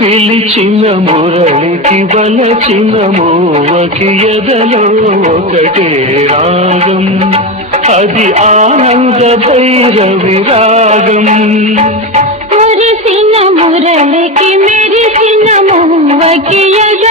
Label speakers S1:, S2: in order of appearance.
S1: పిలిచిన మురళికి వలచిన మోవకి ఎదలో ఒకటే రాగం. అది ఆనంద భైరవి రాగం.
S2: మురళికి మెరిసిన మోవకి ఎగలో